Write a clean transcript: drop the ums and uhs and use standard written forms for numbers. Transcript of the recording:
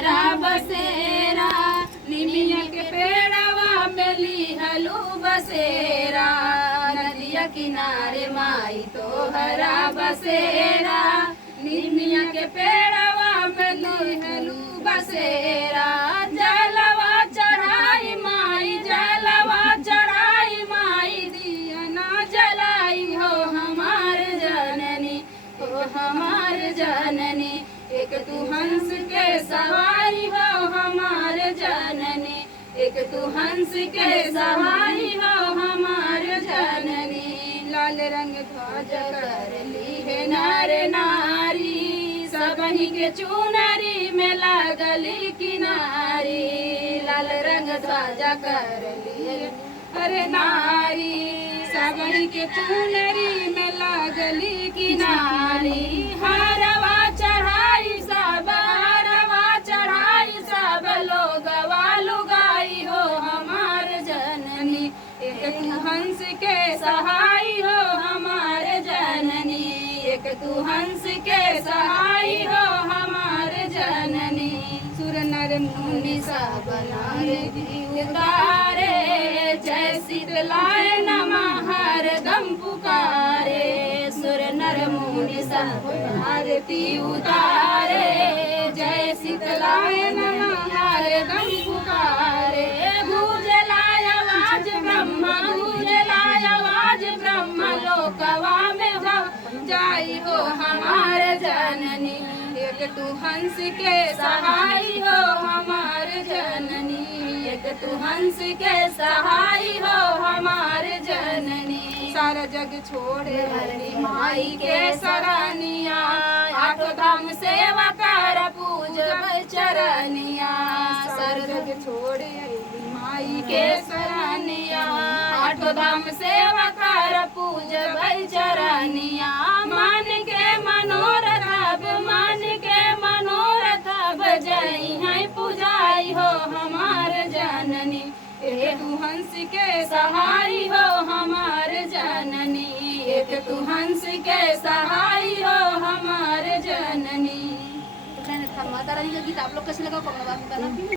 तोहरा बसेरा निमिया के पेड़वा में लिहलू बसेरा नदिया किनारे माई तोहरा बसेरा निमिया के पेड़वा में लिहलू बसेरा जलवा चढ़ाई माई जलवा चढ़ाई माई दिया ना जलाई हो हमार जननी हो हमार जननी एक तू हंस के सवारी हो हमार जननी एक तू हंस के सवारी हो हमार जननी लाल रंग ध्वजा कर ली है नार नारी सबही के चुनरी में लागली किनारी लाल रंग ध्वजा कर ली अरे नारी सबही के चुनरी में लागली किनारी हरवा चढ़ाई सब लोग लुगाई हो हमार जननी एक तू हंस के सहाई हो हमार जननी एक तू हंस के सहाई हो हमार जननी सुर नर मुनि सब नारे उतारे जय शीतलाय नमः हरदम पुकारे सुर नर मुनि सब आरती उतारे जय शीतलाय नमः हरदम पुकारे गूंजलाय आवाज ब्रह्म लोकवा में हो जाई हो हमार जननी एक तू हंस के सहाई हो हमार जननी एक तू हंस के सहाई हो हमार जननी सारा जग छोड़े हरी माई के सरनिया आठ धाम सेवा कर पूजब चरनिया सारा जग छोड़े माई के सरनिया आठ धाम सेवा कर पूजब चरनिया मान के मनोरथ बजाई है पूजाई हो हमार जननी एक तू हंस के सहाई हो हमार जननी एक तू हंस के सहाई हो हमार जननी। माता रानी का गीत आप लोग कैसे लगा कमेंट बॉक्स में बताना।